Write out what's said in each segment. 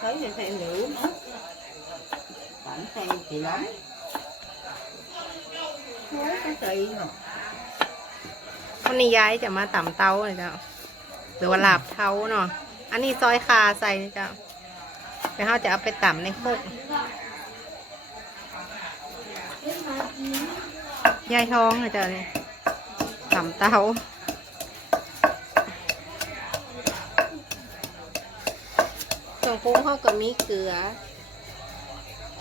thấy thì thèm nữ nữa bạn thèm chị lắm Nói cái chị mà วันนี้ย้ายจะมาต่ำเต้าเลยเจ้าหรือว่าลาบเท้าเนาะอันนี้ซอยคาใส่นะเจ้าเดี๋ยวเราจะเอาไปต่ำในโคกยายท้องนะเจ้าเนี่ยต่ำเต้า ส่วนปรุงเขาก็มีเกลือ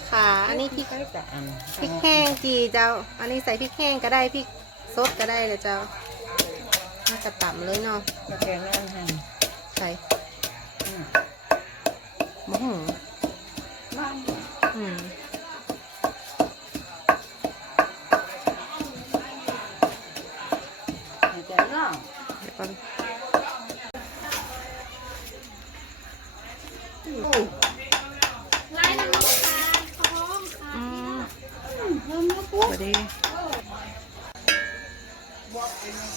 ขาอันนี้พริก cái tạm พริกแห้งจีเจ้า อันนี้ใส่พริกแห้งก็ได้พริกสดก็ได้เลยเจ้าน่าจะต่ำเลยเนาะ cho kèm nó ăn hành ใส่ ừ. มะฮุ่ง Mong อืม thì cho nó เดี๋ยวก่อน Ui, อืม thơm nó ส cuốn วัสดี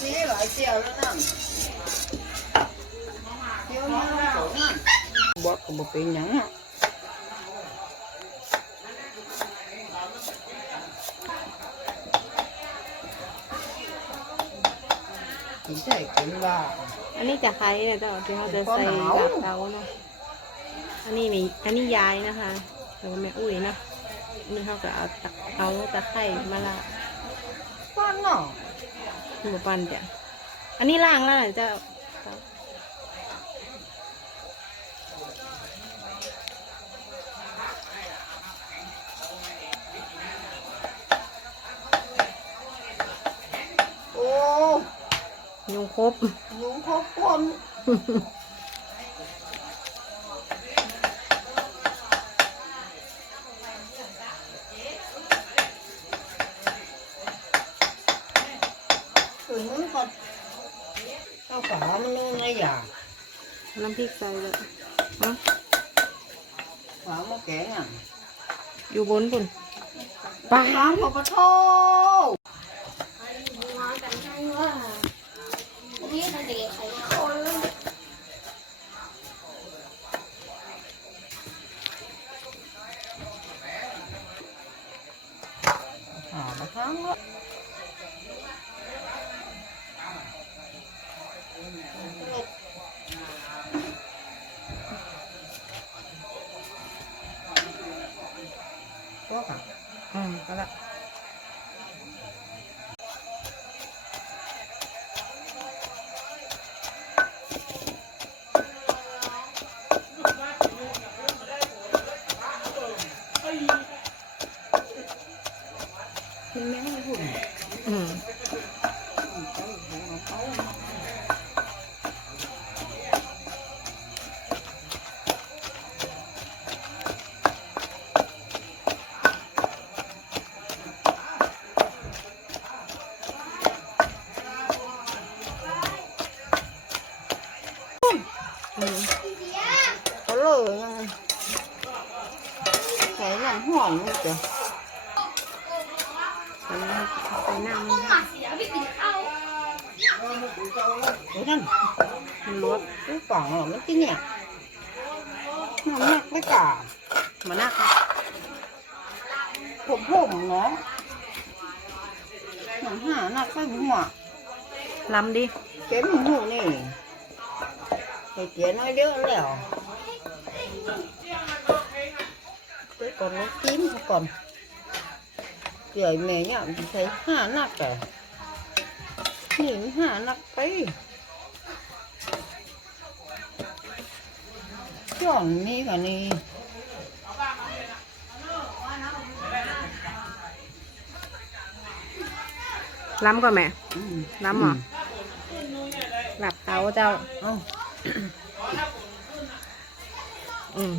Xía lại xèo nó nè Xéo nó nó cổ nè Bọt của một cái nhắn á Chỉ thấy cái là อันนี้จะใครเนี่ยเจ้าที่เขาจะใส่ ข้าวหนาว ดับเตาเนาะ อันนี้มีอันนี้ยายนะคะหรือว่าแม่อุ้ยเนาะอันนี้เขาก็เอาตะเอาตะไคร่มาละ con nó หมูปันจ้ะอันนี้ล่างแล้วเหรอเจ้า Ô ยุงครบ Nhúng khóc con ถึงมือก่อน เอาฝามันนู่นนะอย่าน้ำพริกใส่เลยฮะฝามาแกงอะอยู่บนปุ่นปลาหางของปลาโท nói cảm thấy quá à không biết là để thấy khôi lắm หาปลาทั้งละ 嗯好了 lơ nha. Cái là hỏng luôn kìa. Cái năm cái năm lúa cái cỏng là mất cái nhẹ nó nhạc với cả mà nạc à. hổm hổm nó. Nó hả nạc với bụng làm đi. Cái bụng hổ này. Cái kia nó đỡ còn nó tím không còn trời mẹ nhá thấy hà nặc à nhìn hà nặc cái chọn ni cả ni lắm cơ mẹ ừ. lắm à? ừ. à lạp tàu cho ừ. ừ.